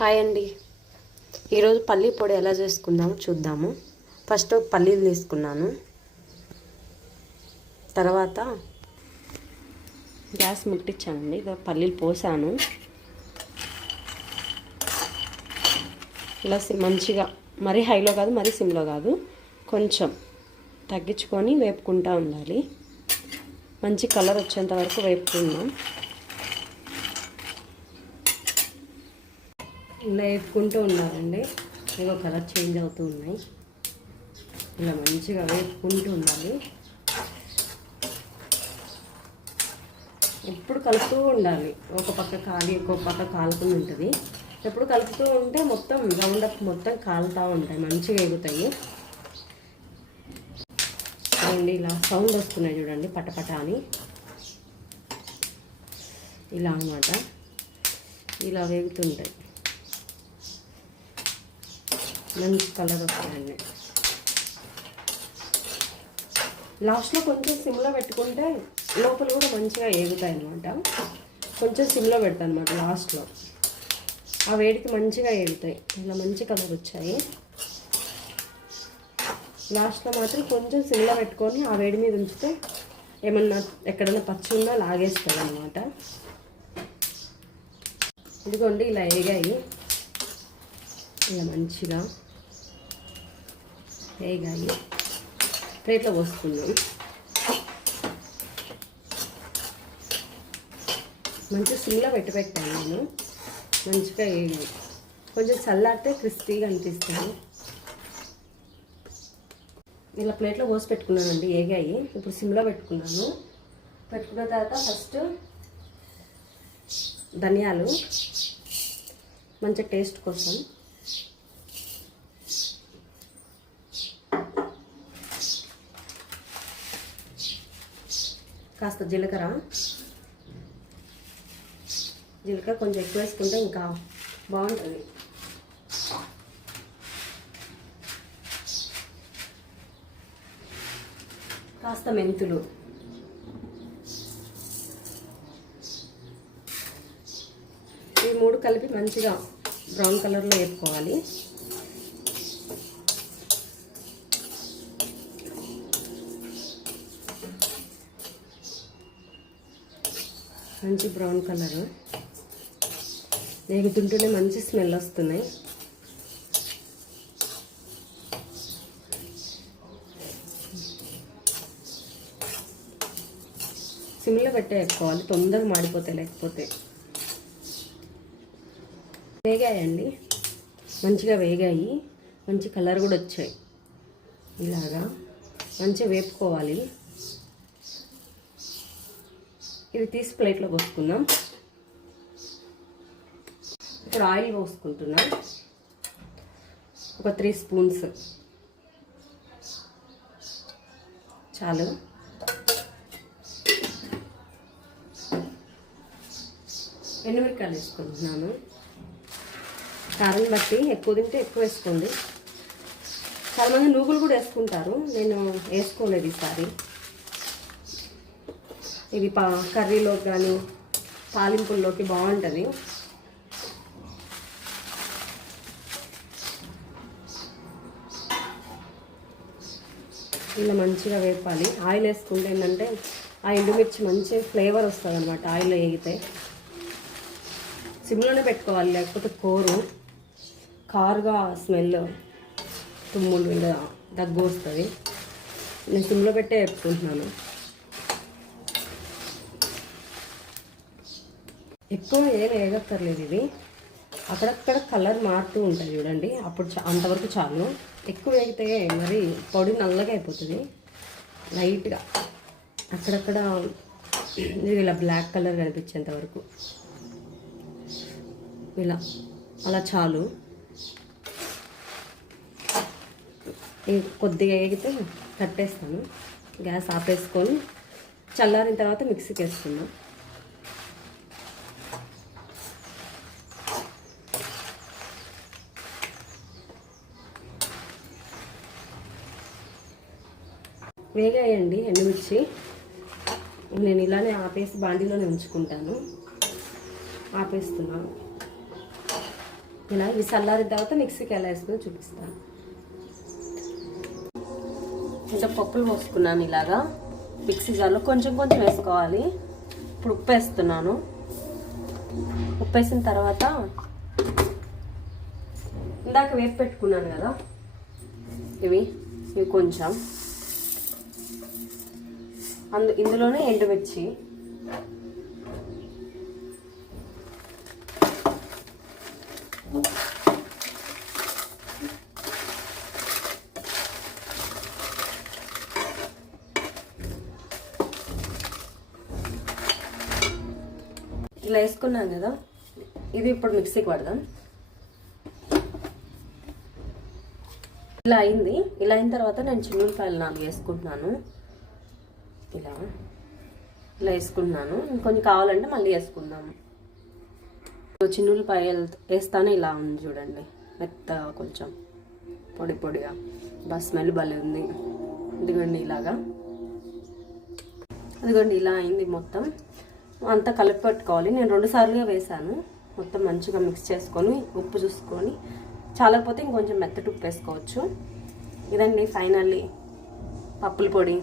Hi అండి. ఈరోజు పల్లీ పొడి ఎలా చేసుకుందామో చూద్దాము. ఫస్ట్ పల్లీలు తీసుకున్నాను. తర్వాత గ్యాస్ ముట్టించానండి ఇక పల్లీలు పోసాను. ఇలా సి- మంచిగా మరీ హైలో కాదు మరీ సిమ్లో కాదు కొంచెం తగ్గించుకొని వేపుకుంటూ ఉండాలి. మంచి కలర్ వచ్చేంత వరకు వేపుకుందాం. ఇలా వేపుకుంటూ ఉండాలండి ఏవో కలర్ చేంజ్ అవుతూ ఉన్నాయి. ఇలా మంచిగా వేపుకుంటూ ఉండాలి. ఎప్పుడు కలుపుతూ ఉండాలి. ఒక పక్క కాలి ఒక పక్క కాలుతుంది ఉంటుంది. ఎప్పుడు కలుపుతూ ఉంటే మొత్తం రౌండ్ అప్ మొత్తం కాలుతూ ఉంటాయి. మంచిగా ఎగుతాయి. చూడండి ఇలా సౌండ్ వస్తున్నాయి చూడండి పటపట అని ఇలా అన్నమాట. ఇలా వేగుతుంటాయి. మంచి కలర్ వస్తాయండి లాస్ట్లో కొంచెం సిమ్లో పెట్టుకుంటే లోపల కూడా మంచిగా ఏగుతాయి అనమాట కొంచెం సిమ్లో పెడతాను అనమాట లాస్ట్లో ఆ వేడికి మంచిగా ఏగుతాయి. ఇలా మంచి కలర్ వచ్చాయి. లాస్ట్లో మాత్రం కొంచెం సిమ్లో పెట్టుకొని ఆ వేడి మీద ఉంచితే ఏమన్నా ఎక్కడన్నా పచ్చి ఉన్నా లాగేస్తుంది అనమాట ఇదిగోండి ఇలా ఏగాయి. ఇలా మంచిగా. వేగాయి ప్లేట్లో పోసుకుందాం మంచి సిమ్లో పెట్టి పెట్టాను నేను. మంచిగా వేగాయి కొంచెం చల్లారితే క్రిస్పీగా అనిపిస్తుంది. ఇలా ప్లేట్లో పోసి పెట్టుకున్నానండి ఏగాయి. ఇప్పుడు సిమ్లో పెట్టుకున్నాను. పెట్టుకున్న తర్వాత ఫస్ట్ ధనియాలు. మంచి టేస్ట్ కోసం. కాస్త జీలకర్ర. జీలకర్ర కొంచెం ఎక్కువ వేసుకుంటే ఇంకా బాగుంటుంది. కాస్త మెంతులు. ఈ మూడు కలిపి మంచిగా బ్రౌన్ కలర్లో వేపుకోవాలి. మంచి బ్రౌన్ కలర్. వేగుతుంటేనే మంచి స్మెల్ వస్తున్నాయి. సిమ్లో పెట్టే తొందరగా మాడిపోతాయి లేకపోతే. వేగాయండి. మంచిగా వేగాయి. మంచి కలర్ కూడా వచ్చాయి. ఇలాగా మంచిగా వేపుకోవాలి. ఇవి తీసి ప్లేట్లో పోసుకుందాం. ఇప్పుడు ఆయిల్ పోసుకుంటున్నాం. ఒక త్రీ స్పూన్స్ చాలు. ఎండుమిరకాయలు వేసుకుంటున్నాను. కారం బట్టి ఎక్కువ తింటే ఎక్కువ వేసుకోండి. చాలామంది నువ్వులు కూడా వేసుకుంటారు. నేను వేసుకోలేదు ఈసారి. ఇది పా కర్రీలోకి కానీ తాలింపుల్లోకి బాగుంటుంది ఇలా మంచిగా వేపాలి. ఆయిల్ వేసుకుంటే ఏంటంటే ఆ ఎండుమిర్చి మంచి ఫ్లేవర్ వస్తుంది అనమాట ఆయిల్లో వేగితే. సిమ్లోనే పెట్టుకోవాలి లేకపోతే కోరు. కారుగా స్మెల్ తుమ్ములు దగ్గు వస్తుంది. నేను సిమ్లో పెట్టే పెట్టుకుంటున్నాను ఎక్కువ ఏం వేగక్కర్లేదు ఇది అక్కడక్కడ కలర్ మారుతూ ఉంటుంది చూడండి. అప్పుడు అంతవరకు చాలు. ఎక్కువ వేగితే మరి పొడి నల్లగా అయిపోతుంది. లైట్గా. అక్కడక్కడ ఇలా బ్లాక్ కలర్ కనిపించేంత వరకు. ఇలా. అలా చాలు. కొద్దిగా వేగితే కట్టేస్తాను. గ్యాస్ ఆపేసుకొని చల్లారిన తర్వాత మిక్సీకి వేసుకుందాం. వేగాయండి ఎండుమిర్చి. నేను ఇలానే ఆపేసి బాండీలోనే ఉంచుకుంటాను. ఆపేస్తున్నాను. ఇలా ఇవి చల్లారిన తర్వాత మిక్సీకి ఎలా వేసుకుని చూపిస్తాను. ఇంకా పప్పులు పోసుకున్నాను ఇలాగా. మిక్సీ జార్లో కొంచెం కొంచెం వేసుకోవాలి. ఇప్పుడు ఉప్పు వేస్తున్నాను. ఉప్పు వేసిన తర్వాత ఇందాక వేపు పెట్టుకున్నాను కదా. ఇవి ఇవి కొంచెం. అందు ఇందులోనే ఎండుమిర్చి. ఇలా వేసుకున్నాను కదా ఇది ఇప్పుడు మిక్సీకి పడదాం ఇలా అయింది. ఇలా అయిన తర్వాత నేను చిన్నులపాయలు నాలుగు వేసుకుంటున్నాను. ఇలా ఇలా వేసుకున్నాను. ఇంకొంచెం కావాలంటే మళ్ళీ వేసుకుందాము. చిన్నులపాయలు వేస్తానే ఇలా ఉంది చూడండి. మెత్తగా కొంచెం పొడి పొడిగా. బా స్మెల్ భలే ఉంది. ఇదిగోండి ఇలాగా. అదిగోండి ఇలా అయింది మొత్తం. అంతా కలిపి పెట్టుకోవాలి. నేను రెండు సార్లుగా వేసాను మొత్తం మంచిగా మిక్స్ చేసుకొని ఉప్పు చూసుకొని. చాలకపోతే ఇంకొంచెం మెత్తటి ఉప్పు వేసుకోవచ్చు. ఇదండి ఫైనల్లీ పప్పుల పొడి.